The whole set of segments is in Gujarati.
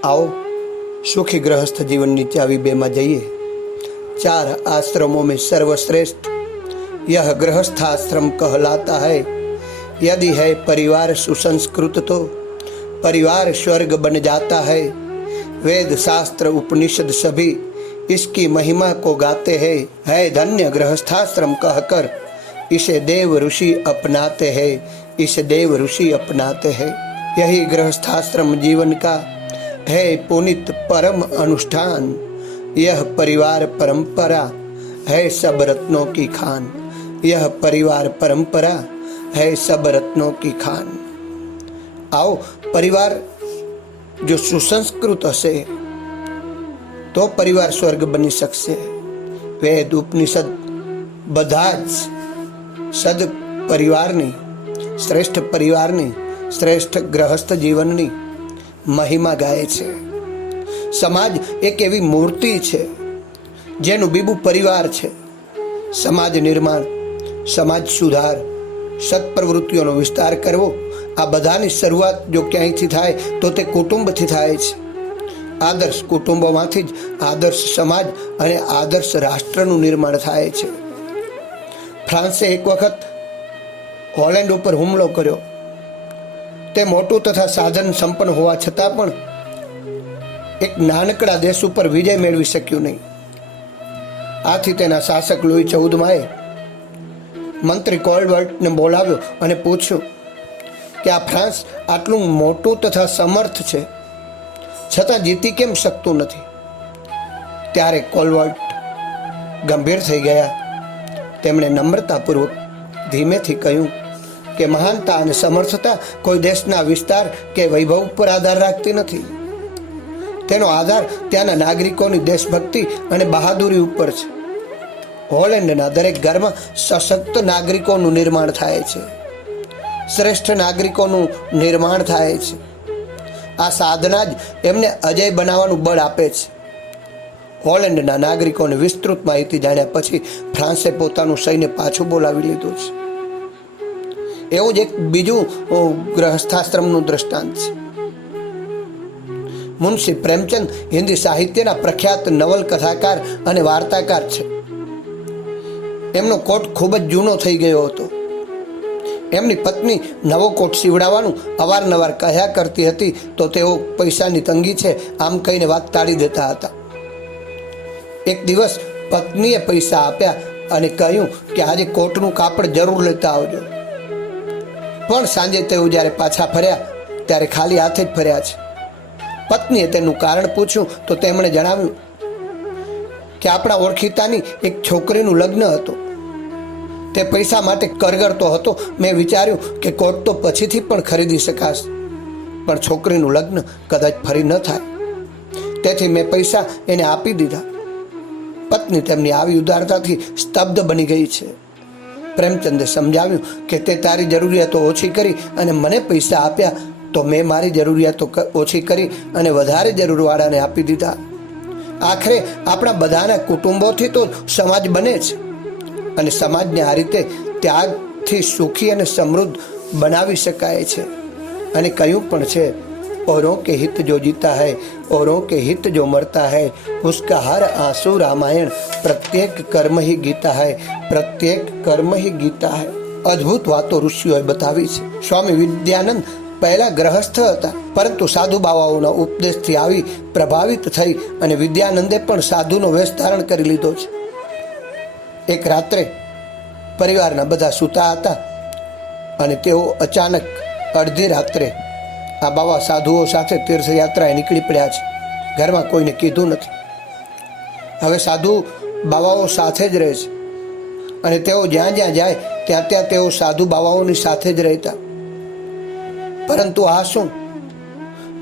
आओ सुखी गृहस्थ जीवन की चावी बे में जाइए। 4 आश्रमों में सर्वश्रेष्ठ यह गृहस्थाश्रम कहलाता है। यदि है परिवार सुसंस्कृत तो परिवार स्वर्ग बन जाता है। वेद शास्त्र उपनिषद सभी इसकी महिमा को गाते हैं। है धन्य गृहस्थाश्रम कहकर इसे देव ऋषि अपनाते हैं। इसे देव ऋषि अपनाते हैं। यही गृहस्थाश्रम जीवन का है पुनित परम अनुष्ठान। यह परिवार परंपरा है सब रत्नों की खान। यह परिवार परंपरा है सब रत्नों की खान। आओ परिवार जो सुसंस्कृत हશે तो परिवार स्वर्ग बनी सकશે। વેદ ઉપનિષદ બધા જ સદ પરિવારની શ્રેષ્ઠ ગૃહસ્થ જીવનની મહિમા ગાય છે। સમાજ એક એવી મૂર્તિ છે જેનું બીબું પરિવાર છે। સમાજ નિર્માણ, સમાજ સુધાર, સત્પ્રવૃત્તિઓનો વિસ્તાર કરવો, આ બધાની શરૂઆત જો ક્યાંયથી થાય તો તે કુટુંબથી થાય છે। આદર્શ કુટુંબોમાંથી જ આદર્શ સમાજ અને આદર્શ રાષ્ટ્રનું નિર્માણ થાય છે। ફ્રાન્સે એક વખત હોલેન્ડ ઉપર હુમલો કર્યો। તે મોટું તથા સાધન સંપન્ન હોવા છતાં પણ એક નાનકડા દેશ ઉપર વિજય મેળવી શક્યું નહીં। આથી તેના શાસક લુઈ 14માએ મંત્રી કોલ્બર્ટને બોલાવ્યો અને પૂછ્યું કે આ ફ્રાન્સ આટલું મોટું તથા સમર્થ છે છતાં જીતી કેમ શકતું નથી। ત્યારે કોલ્બર્ટ ગંભીર થઈ ગયા। તેમણે નમ્રતાપૂર્વક ધીમેથી કહ્યું કે મહાનતા અને સમર્થતા કોઈ દેશના વિસ્તાર કે વૈભવ પર આધાર રાખતી નથી। તેનો આધાર ત્યાંના નાગરિકોની દેશભક્તિ અને બહાદુરી ઉપર છે। હોલેન્ડના દરેક ઘરમાં સશક્ત નાગરિકોનું નિર્માણ થાય છે। શ્રેષ્ઠ નાગરિકોનું નિર્માણ થાય છે। આ સાધના જ એમને અજય બનાવવાનું બળ આપે છે। હોલેન્ડના નાગરિકોને વિસ્તૃત માહિતી જાણ્યા પછી ફ્રાન્સે પોતાનું સૈન્ય પાછું બોલાવી લીધું છે। એવું જ એક બીજું ગૃહસ્થાશ્રમનું દ્રષ્ટાંત છે। મુનશી પ્રેમચંદ હિન્દી સાહિત્યના પ્રખ્યાત નવલકથાકાર અને વાર્તાકાર છે। એમનો કોટ ખૂબ જ જૂનો થઈ ગયો હતો। એમની પત્ની નવો કોટ સીવડાવવાનું અવારનવાર કહ્યા કરતી હતી તો તેઓ પૈસાની તંગી છે આમ કહીને વાત ટાળી દેતા હતા। એક દિવસ પત્નીએ પૈસા આપ્યા અને કહ્યું કે આજે કોટનું કાપડ જરૂર લેતા આવજો। પણ સાંજે તેઓ જ્યારે પાછા ફર્યા ત્યારે ખાલી હાથે જ ફર્યા છે। પત્નીએ તેનું કારણ પૂછ્યું તો તેમણે જણાવ્યું કે આપણા ઓળખીતાની એક છોકરીનું લગ્ન હતું। તે પૈસા માટે કરગરતો હતો। મેં વિચાર્યું કે કોટ તો પછીથી પણ ખરીદી શકાશે પણ છોકરીનું લગ્ન કદાચ ફરી ન થાય, તેથી મેં પૈસા એને આપી દીધા। પત્ની તેમની આવી ઉદારતાથી સ્તબ્ધ બની ગઈ છે। પ્રેમચંદે સમજાવ્યું કે તે તારી જરૂરિયાતો ઓછી કરી અને મને પૈસા આપ્યા તો મેં મારી જરૂરિયાતો ઓછી કરી અને વધારે જરૂરવાળાને આપી દીધા। આખરે આપણા બધાના કુટુંબોથી તો સમાજ બને છે અને સમાજને આ રીતે ત્યાગથી સુખી અને સમૃદ્ધ બનાવી શકાય છે। અને કહ્યું પણ છે, औरों के हित जो जीता है, औरों के हित जो मरता है, उसका हर आंसू रामायण, प्रत्येक कर्म ही गीता है, प्रत्येक कर्म ही गीता है। અદ્ભુત વાતો ઋષિઓએ બતાવી છે। સ્વામી વિદ્યાનંદ પહેલા ગ્રહસ્થ હતા પરંતુ સાધુ બાવાઓના ઉપદેશથી આવી પ્રભાવિત થઈ અને વિદ્યાનંદે પણ સાધુનો વેશ ધારણ કરી લીધો છે। એક રાત્રે પરિવારના બધા સૂતા હતા અને તેઓ અચાનક અડધી રાત્રે આ બાવા સાધુઓ સાથે તીર્થયાત્રાએ નીકળી પડ્યા છે। ઘરમાં કોઈને કીધું નથી। હવે સાધુ બાવાઓ સાથે જ રહે છે અને તેઓ જ્યાં જ્યાં જાય ત્યાં તેઓ સાધુ બાવાઓની સાથે જ રહેતા। પરંતુ આ શું,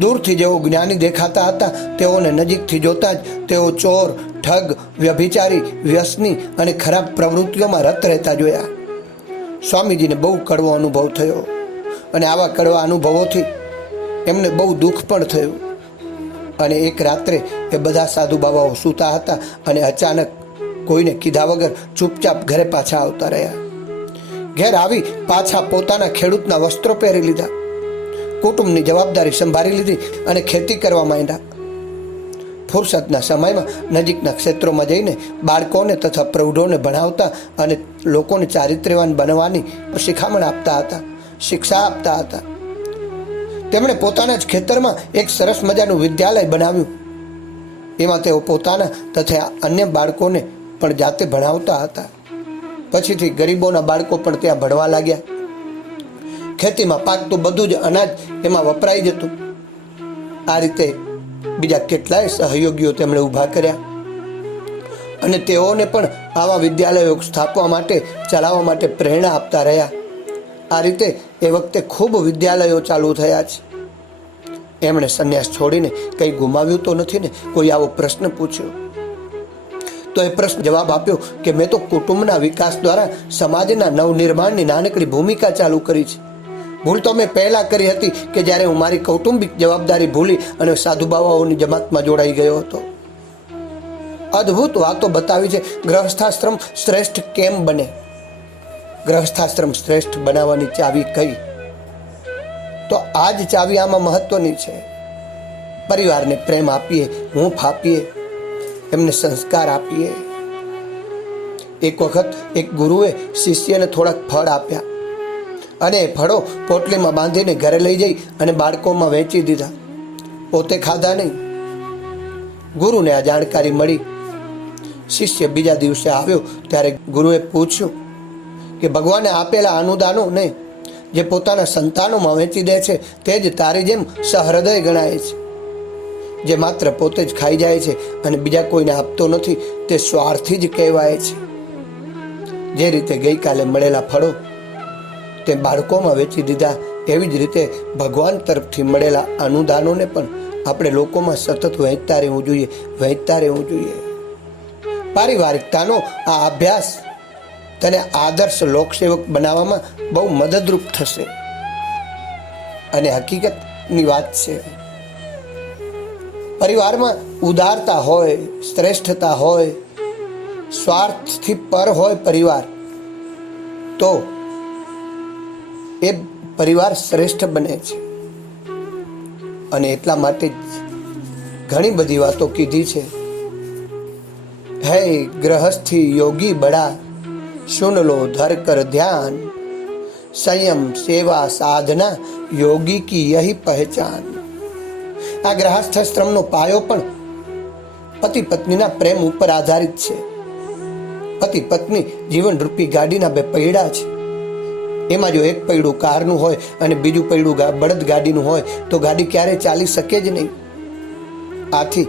દૂરથી જેઓ જ્ઞાની દેખાતા હતા તેઓને નજીકથી જોતા જ તેઓ ચોર, ઠગ, વ્યભિચારી, વ્યસની અને ખરાબ પ્રવૃત્તિઓમાં રત રહેતા જોયા। સ્વામીજીને બહુ કડવો અનુભવ થયો અને આવા કડવા અનુભવોથી એમને બહુ દુઃખ પણ થયું। અને એક રાત્રે એ બધા સાધુ બાબાઓ સૂતા હતા અને અચાનક કોઈને કીધા વગર ચૂપચાપ ઘરે પાછા આવતા રહ્યા। ઘેર આવી પાછા પોતાના ખેડૂતના વસ્ત્રો પહેરી લીધા। કુટુંબની જવાબદારી સંભાળી લીધી અને ખેતી કરવા માંડ્યા. ફુરસદના સમયમાં નજીકના ક્ષેત્રોમાં જઈને બાળકોને તથા પ્રૌઢોને ભણાવતા અને લોકોને ચારિત્ર્યવાન બનવાની શિખામણ આપતા હતા, શિક્ષા આપતા હતા. તેમણે પોતાના જ ખેતરમાં એક સરસ મજાનું વિદ્યાલય બનાવ્યું. એમાં તેઓ પોતાના તથા અન્ય બાળકોને પણ જાતે ભણાવતા હતા. પછીથી ગરીબોના બાળકો પણ ત્યાં ભણવા લાગ્યા. ખેતીમાં પાકતું બધું જ અનાજ એમાં વપરાઈ જતું. આ રીતે બીજા કેટલાય સહયોગીઓ તેમણે ઊભા કર્યા અને તેઓને પણ આવા વિદ્યાલયો સ્થાપવા માટે, ચલાવવા માટે પ્રેરણા આપતા રહ્યા. આ રીતે એ વખતે ખૂબ વિદ્યાલયો ચાલુ થયા છે. એમણે સંન્યાસ છોડીને કંઈ ગુમાવ્યું તો નથી ને? કોઈ આવો પ્રશ્ન પૂછ્યો તો એ પ્રશ્ન જવાબ આપ્યો કે મેં તો કુટુંબના વિકાસ દ્વારા સમાજના નવનિર્માણની નાનકડી ભૂમિકા ચાલુ કરી છે. ભૂલ તો મેં પહેલાં કરી હતી કે જ્યારે હું મારી કૌટુંબિક જવાબદારી ભૂલી અને સાધુ બાવાઓની જમાતમાં જોડાઈ ગયો હતો. અદ્ભુત વાતો બતાવી છે. ગૃહસ્થાશ્રમ શ્રેષ્ઠ કેમ બને? ગૃહસ્થાશ્રમ શ્રેષ્ઠ બનાવવાની ચાવી કઈ? તો આ જ ચાવી આમાં મહત્વની છે. પરિવારને પ્રેમ આપીએ, હૂંફ આપીએ, એમને સંસ્કાર આપીએ. એક વખત એક ગુરુએ શિષ્યને થોડાક ફળ આપ્યા અને એ ફળો પોટલીમાં બાંધીને ઘરે લઈ જઈ અને બાળકોમાં વહેંચી દીધા. પોતે ખાધા નહીં. ગુરુને આ જાણકારી મળી. શિષ્ય બીજા દિવસે આવ્યો ત્યારે ગુરુએ પૂછ્યું કે ભગવાને આપેલા અનુદાનો ને જે પોતાના સંતાનોમાં વહેંચી દે છે તે જ તારી જેમ સહૃદય ગણાય છે. જે માત્ર પોતે જ ખાઈ જાય છે અને બીજા કોઈને આપતો નથી તે સ્વાર્થી જ કહેવાય છે. જે રીતે ગઈકાલે મળેલા ફળો તે બાળકોમાં વેચી દીધા, એવી જ રીતે ભગવાન તરફથી મળેલા અનુદાનોને પણ આપણે લોકોમાં સતત વહેંચતા રહેવું જોઈએ, વહેંચતા રહેવું જોઈએ. પારિવારિકતાનો આ અભ્યાસ તને આદર્શ લોકસેવક બનાવવામાં બહુ મદદરૂપ થશે. અને હકીકતની વાત છે, પરિવારમાં ઉદારતા હોય, શ્રેષ્ઠતા હોય, સ્વાર્થથી પર હોય પરિવાર, તો એ પરિવાર શ્રેષ્ઠ બને છે. અને એટલા માટે જ ઘણી બધી વાતો કીધી છે. હે ગ્રહસ્થી યોગી બડા, સુન લો ધર કર ધ્યાન, સંયમ સેવા સાધના યોગી કી યહી પહેચાન. આ ગ્રહસ્થાશ્રમનો પાયો પણ પતિ પત્નીના પ્રેમ ઉપર આધારિત છે. પતિ પત્ની જીવન રૂપી ગાડીના બે પૈડા છે. એમાં જો એક પૈડું કારનું હોય અને બીજું પૈડું બળદ ગાડીનું હોય તો ગાડી ક્યારેય ચાલી શકે જ નહીં. આથી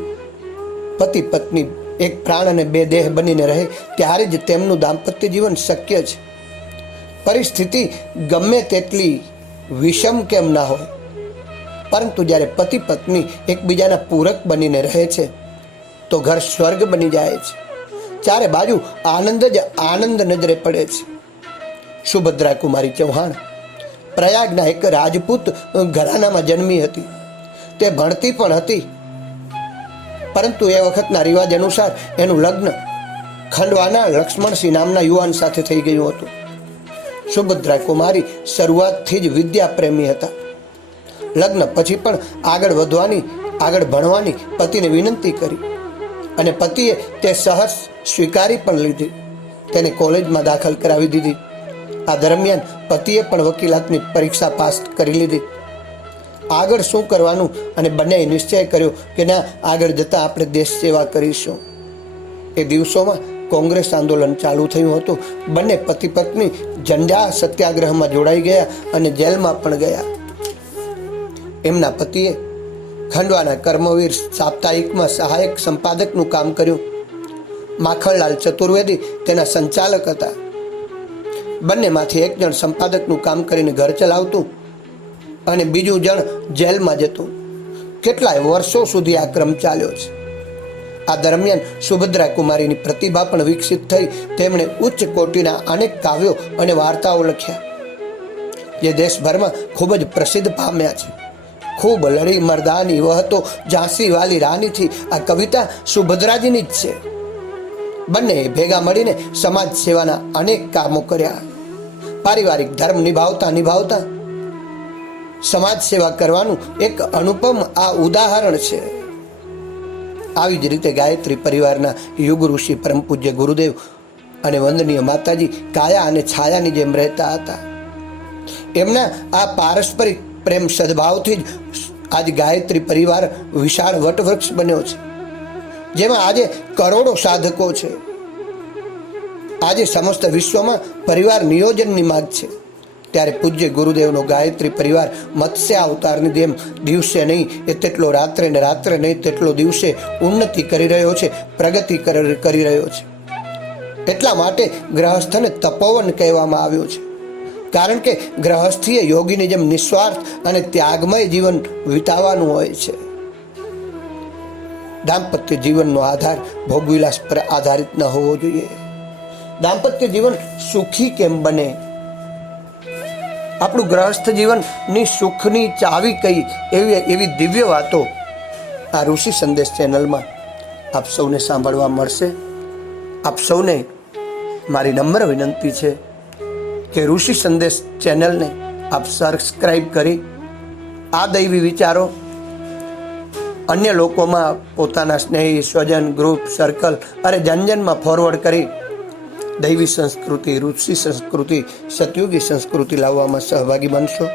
પતિ પત્ની એક પ્રાણ અને બે દેહ બનીને રહે ત્યારે જ તેમનું દાંપત્ય જીવન શક્ય છે. પરિસ્થિતિ ગમે તેટલી વિષમ કેમ ના હોય, પરંતુ જ્યારે પતિ પત્ની એકબીજાના પૂરક બનીને રહે છે તો ઘર સ્વર્ગ બની જાય છે. ચારે બાજુ આનંદ જ આનંદ નજરે પડે છે. સુભદ્રા કુમારી ચૌહાણ પ્રયાગના એક રાજપૂત ઘરાનામાં જન્મી હતી. તે ભણતી પણ હતી, પરંતુ એ વખતના રિવાજ અનુસાર એનું લગ્ન ખંડવાના લક્ષ્મણસિંહ નામના યુવાન સાથે થઈ ગયું હતું. સુભદ્રા કુમારી શરૂઆતથી જ વિદ્યા પ્રેમી હતા. લગ્ન પછી પણ આગળ ભણવાની પતિને વિનંતી કરી અને પતિએ તે સહર્ષ સ્વીકારી પણ લીધી. તેને કોલેજમાં દાખલ કરાવી દીધી. આ દરમિયાન પતિએ પણ વકીલાતની પરીક્ષા પાસ કરી લીધી. આગળ શું કરવાનું અને બંનેએ નિશ્ચય કર્યો કે ના, આગળ જતાં આપણે દેશ સેવા કરીશું. એ દિવસોમાં કોંગ્રેસ આંદોલન ચાલુ થયું હતું. બંને પતિ પત્ની ઝંડા સત્યાગ્રહમાં જોડાઈ ગયા અને જેલમાં પણ ગયા. એમના પતિએ ખંડવાના કર્મવીર સાપ્તાહિકમાં સહાયક સંપાદકનું કામ કર્યું. માખણલાલ ચતુર્વેદી તેના સંચાલક હતા. બંનેમાંથી એક જણ સંપાદકનું કામ કરીને ઘર ચલાવતું અને બીજું જણ જેલમાં જતું. કેટલાય વર્ષો સુધી આ ક્રમ ચાલ્યો છે. આ દરમિયાન સુભદ્રા કુમારીની પ્રતિભા પણ વિકસિત થઈ. તેમણે ઉચ્ચ કોટીના અનેક કાવ્યો અને વાર્તાઓ લખ્યા જે દેશભરમાં ખૂબ જ પ્રસિદ્ધ પામ્યા છે. ખૂબ લડી મર્દાની વહતો ઝાંસી વાલી રાનીથી આ કવિતા સુભદ્રાજીની જ છે. બંને ભેગા મળીને સમાજ સેવાના અનેક કામો કર્યા. પારિવારિક ધર્મ નિભાવતા સમાજ સેવા કરવાનું એક અનુપમ આ ઉદાહરણ છે. આવી જ રીતે ગાયત્રી પરિવારના યુગ ઋષિ પરમ પૂજ્ય ગુરુદેવ અને વંદનીય માતાજી કાયા અને છાયાની જેમ રહેતા હતા. એમના આ પારસ્પરિક પ્રેમ સદભાવથી જ આજ ગાયત્રી પરિવાર વિશાળ વટવૃક્ષ બન્યો છે, જેમાં આજે કરોડો સાધકો છે. આજે સમસ્ત વિશ્વમાં પરિવાર નિયોજનની માગ છે. ત્યારે પૂજ્ય ગુરુદેવનો ગાયત્રી પરિવાર મત્સ્ય અવતારની જેમ દિવસે નહીં એ તેટલો રાત્રે ને રાત્રે નહીં તેટલો દિવસે ઉન્નતિ કરી રહ્યો છે, પ્રગતિ કરી રહ્યો છે. એટલા માટે ગ્રહસ્થને તપોવન કહેવામાં આવ્યું છે, કારણ કે ગ્રહસ્થીએ યોગીની જેમ નિસ્વાર્થ અને ત્યાગમય જીવન વિતાવવાનું હોય છે. દાંપત્ય જીવનનો આધાર ભોગવિલાસ પર આધારિત ન હોવો જોઈએ. દાંપત્ય જીવન સુખી કેમ બને, આપણું ગ્રહસ્થ જીવનની સુખની ચાવી કઈ, એવી દિવ્ય વાતો આ ઋષિ સંદેશ ચેનલમાં આપ સૌને સાંભળવા મળશે. આપ સૌને મારી નમ્ર વિનંતી છે કે ઋષિ સંદેશ ચેનલને આપ સબસ્ક્રાઈબ કરી આ દૈવી વિચારો અન્ય લોકોમાં પોતાના સ્નેહી સ્વજન ગ્રુપ સર્કલ અને જનજનમાં ફોરવર્ડ કરી દૈવી સંસ્કૃતિ, ઋષિ સંસ્કૃતિ, સતયુગી સંસ્કૃતિ લાવવામાં સહભાગી બનશો.